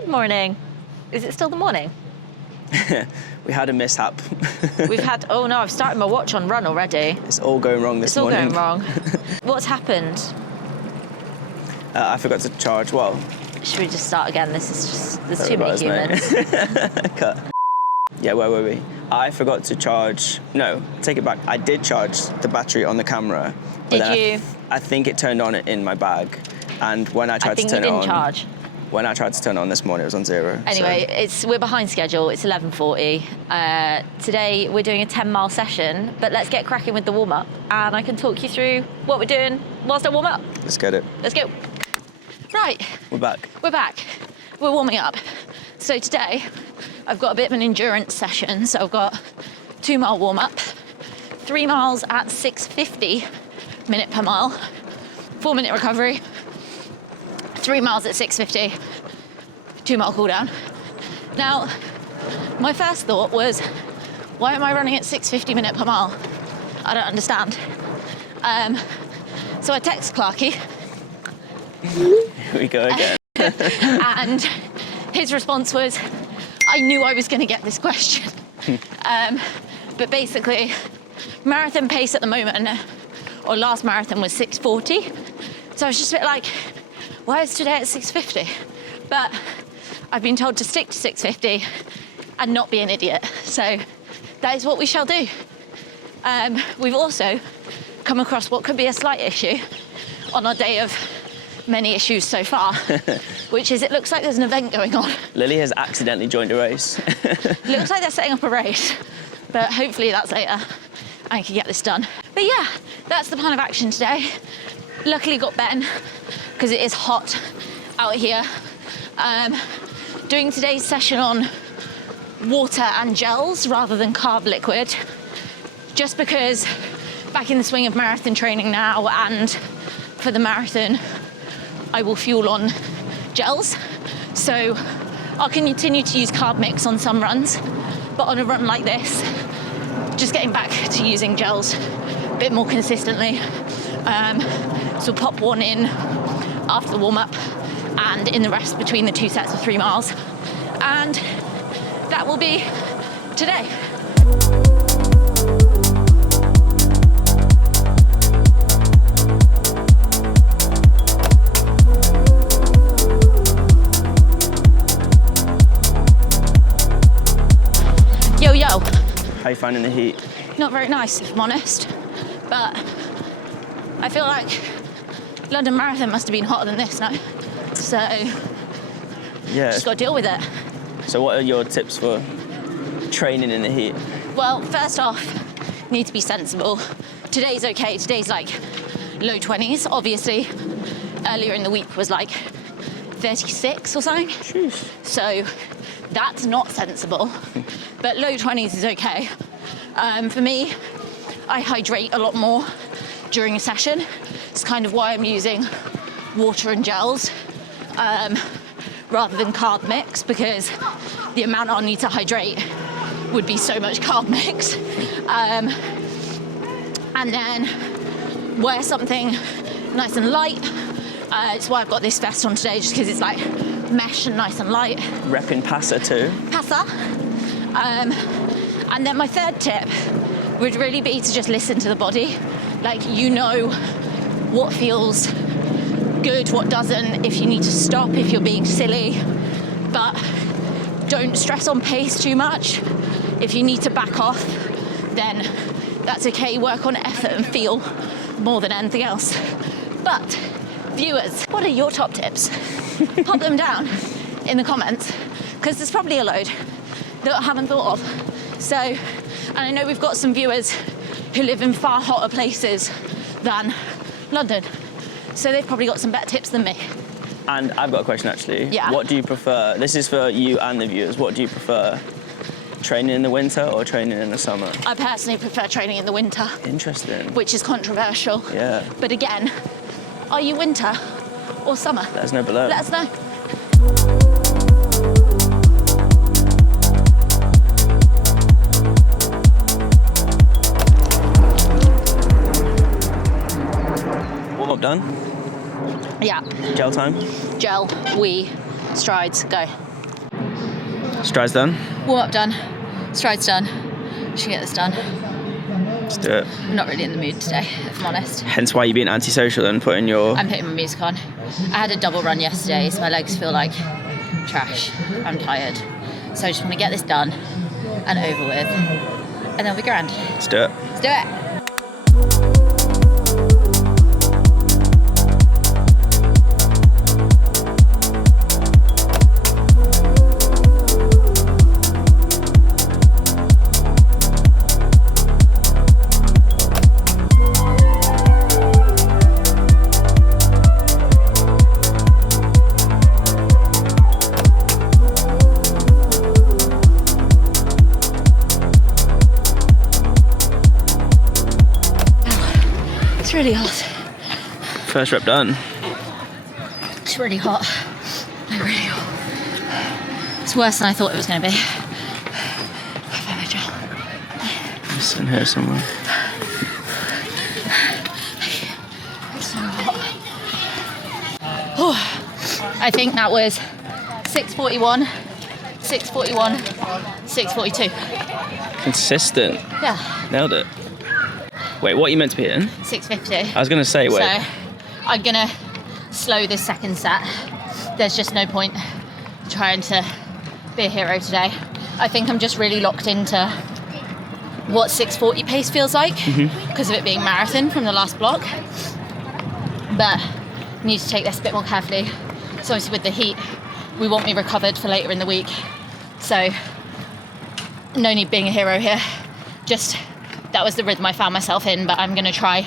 Good morning. Is it still the morning? We had a mishap. We've had, oh no, I've started my watch on run already. It's all going wrong this morning. It's all going wrong. What's happened? I forgot to charge. Well, should we just start again? There's too many humans. Cut. Yeah, where were we? I forgot to charge. No, take it back. I did charge the battery on the camera. Did you? I think it turned on in my bag. And when I tried to turn it on. Charge. When I tried to turn it on this morning, it was on 0. Anyway, we're behind schedule. It's 11:40. Today we're doing a 10-mile session, but let's get cracking with the warm-up, and I can talk you through what we're doing whilst I warm up. Let's get it. Let's go. Right. We're back. We're back. We're warming up. So today I've got a bit of an endurance session. So I've got 2-mile warm-up, 3 miles at 650 minute per mile, 4-minute recovery, 3 miles at 650, 2-mile cool down. Now, my first thought was, why am I running at 650 minute per mile? I don't understand. So I text Clarky. Here we go again. And his response was, I knew I was going to get this question. But basically, marathon pace at the moment, or last marathon was 640. So I was just a bit like, why is today at 650? But I've been told to stick to 650 and not be an idiot. So that is what we shall do. We've also come across what could be a slight issue on our day of many issues so far, which is it looks like there's an event going on. Lily has accidentally joined a race. Looks like they're setting up a race, but hopefully that's later. I can get this done. But yeah, that's the plan of action today. Luckily got Ben, because it is hot out here. Doing today's session on water and gels rather than carb liquid, just because back in the swing of marathon training now, and for the marathon I will fuel on gels. So I'll continue to use carb mix on some runs, but on a run like this, just getting back to using gels a bit more consistently. So pop one in after the warm-up and in the rest between the 2 sets of 3 miles. And that will be today. Yo, yo. How you finding the heat? Not very nice, if I'm honest. But I feel like London Marathon must have been hotter than this now. So, yeah. Just got to deal with it. So what are your tips for training in the heat? Well, first off, need to be sensible. Today's okay. Today's like low 20s. Obviously, earlier in the week was like 36 or something. Jeez. So that's not sensible. But low 20s is okay. For me, I hydrate a lot more during a session. It's kind of why I'm using water and gels rather than carb mix, because the amount I'll need to hydrate would be so much carb mix. And then wear something nice and light. It's why I've got this vest on today, just because it's like mesh and nice and light. Repping Passa too. Passa. And then my third tip would really be to just listen to the body. Like, you know what feels good, what doesn't, if you need to stop, if you're being silly, but don't stress on pace too much. If you need to back off, then that's okay. Work on effort and feel more than anything else. But viewers, what are your top tips? Pop them down in the comments, because there's probably a load that I haven't thought of. So, and I know we've got some viewers who live in far hotter places than London, so they've probably got some better tips than me. And I've got a question actually. Yeah. What do you prefer? This is for you and the viewers. What do you prefer? Training in the winter or training in the summer? I personally prefer training in the winter. Interesting. Which is controversial. Yeah. But again, are you winter or summer? Let us know below. Let us know. Warm up done? Yeah. Gel time? Gel, wee, strides, go. Strides done? Warm up done. Strides done. Should get this done. Let's do it. I'm not really in the mood today, if I'm honest. Hence why you're being antisocial and putting your... I'm putting my music on. I had a double run yesterday, so my legs feel like trash. I'm tired. So I just want to get this done and over with, and then we'll be grand. Let's do it. Let's do it. It's really hot. First rep done. It's really hot. Like really hot. It's worse than I thought it was going to be. I found my gel. It's in here somewhere. It's so hot. I think that was 6:41, 6:41, 6:42. Consistent. Yeah. Nailed it. Wait, what are you meant to be hitting? 6:50. I was going to say, wait. So I'm going to slow this second set. There's just no point trying to be a hero today. I think I'm just really locked into what 6:40 pace feels like because of it being marathon from the last block. But I need to take this a bit more carefully. So obviously with the heat, we want me recovered for later in the week. So no need being a hero here. Just that was the rhythm I found myself in, but I'm going to try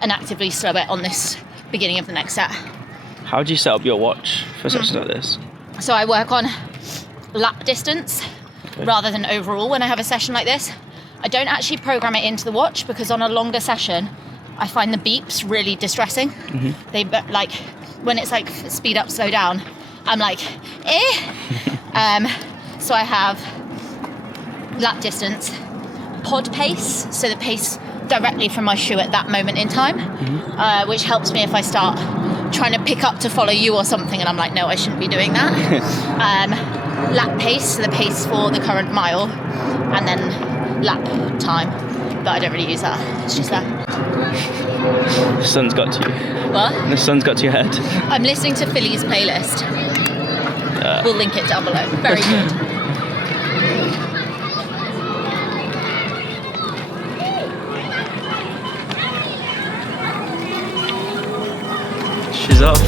and actively slow it on this beginning of the next set. How do you set up your watch for sessions like this? So I work on lap distance rather than overall when I have a session like this. I don't actually program it into the watch because on a longer session, I find the beeps really distressing. They like, when it's like speed up, slow down, I'm like, eh. So I have lap distance, pod pace, so the pace directly from my shoe at that moment in time, which helps me if I start trying to pick up to follow you or something and I'm like, no, I shouldn't be doing that. Lap pace, so the pace for the current mile, and then lap time, but I don't really use that, it's just that. The sun's got to you. What? The sun's got to your head. I'm listening to Philly's playlist. We'll link it down below. Very good. She's off.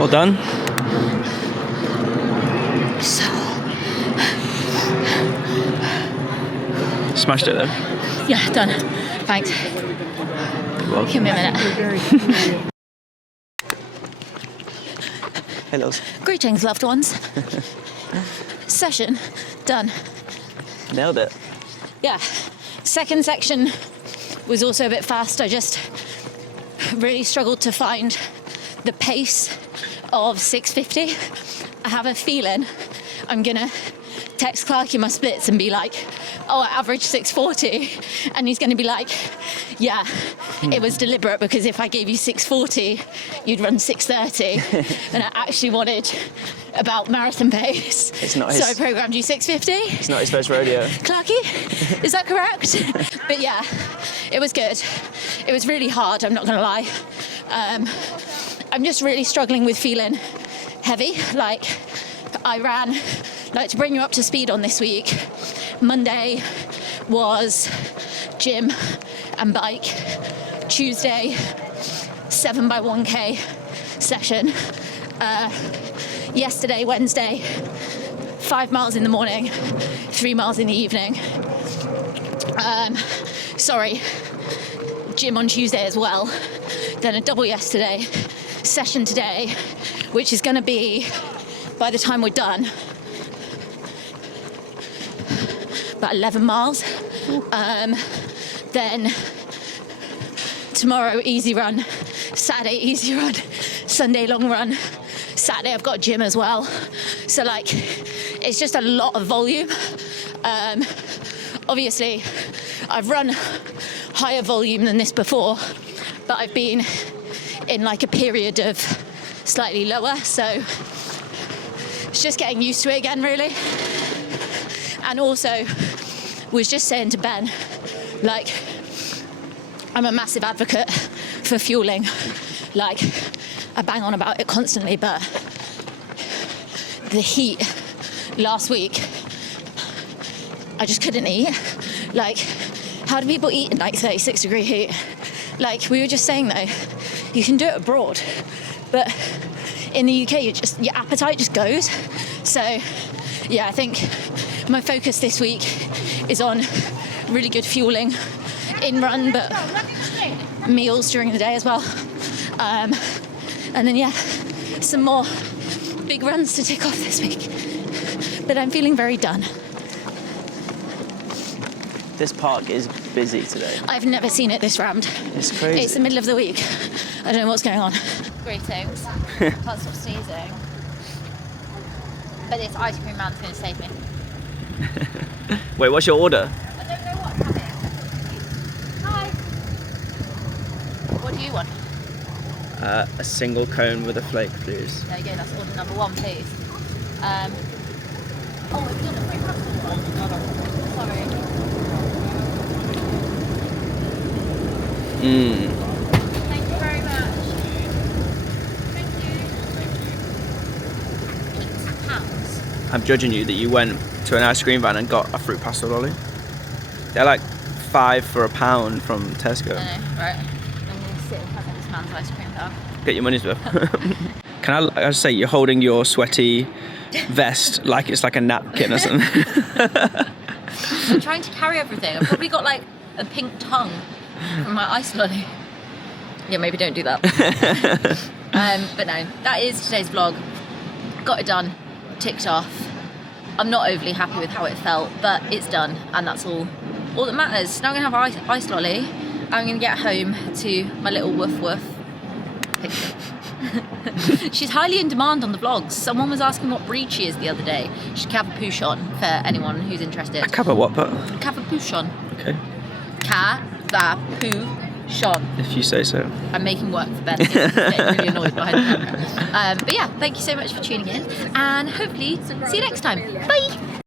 All done? So Smashed it though. yeah, done. Thanks. Well, Give me a minute. hello. Greetings, loved ones. Session done. Nailed it. Yeah. Second section was also a bit fast. I just really struggled to find the pace of 6:50. I have a feeling I'm gonna text Clark in my splits and be like, oh, I averaged 6:40, and he's gonna be like, yeah, it was deliberate because if I gave you 6:40, you'd run 6:30, and I actually wanted about marathon pace. It's not so his- I programmed you 6:50. It's not his first rodeo. Clarky, is that correct? But yeah, it was good. It was really hard, I'm not gonna lie. I'm just really struggling with feeling heavy. Like I ran, like to bring you up to speed on this week, Monday was gym and bike. Tuesday, 7 by 1K session. Yesterday, Wednesday, 5 miles in the morning, 3 miles in the evening. Gym on Tuesday as well. Then a double yesterday, session today, which is going to be, by the time we're done, about 11 miles. Then tomorrow, easy run. Saturday, easy run. Sunday, long run. Saturday, I've got gym as well. So like, it's just a lot of volume. Obviously, I've run higher volume than this before, but I've been in like a period of slightly lower, so it's just getting used to it again, really. And also, was just saying to Ben, like, I'm a massive advocate for fueling. Like, I bang on about it constantly, but the heat last week, I just couldn't eat. Like, how do people eat in like 36 degree heat? Like, we were just saying though, you can do it abroad, but in the UK, your appetite just goes. So yeah, I think my focus this week is on really good fueling in run, but meals during the day as well. And then yeah, some more big runs to tick off this week. But I'm feeling very done. This park is busy today. I've never seen it this rammed. It's crazy. It's the middle of the week. I don't know what's going on. Greetings. Can't stop sneezing. But this ice cream man's going to save me. Wait, what's your order? I don't know what I'm having. Hi. What do you want? A single cone with a flake, please. There you go, that's order number 1, please. Oh, have you got the free pretzel one? Sorry. Thank you very much. Thank you. £8. I'm judging you that you went to an ice cream van and got a fruit pasta lolly. They're like £5 for £1 from Tesco. I know, right? I'm going to sit and have this man's ice cream van. Get your money's worth. Can I just say, you're holding your sweaty vest like it's like a napkin or something. I'm trying to carry everything. I've probably got like a pink tongue from my ice lolly. Yeah, maybe don't do that. But no, that is today's vlog. Got it done, ticked off. I'm not overly happy with how it felt, but it's done, and that's all that matters. Now I'm gonna have ice lolly. I'm gonna get home to my little woof woof picture. She's highly in demand on the vlogs. Someone was asking what breed she is the other day. She's Capuchon, for anyone who's interested. A Kappa what, but? Capuchon. Okay. Capuchon. If you say so. I'm making work for Ben. He's getting really annoyed behind the camera. But yeah, thank you so much for tuning in, and hopefully see you next time. Bye!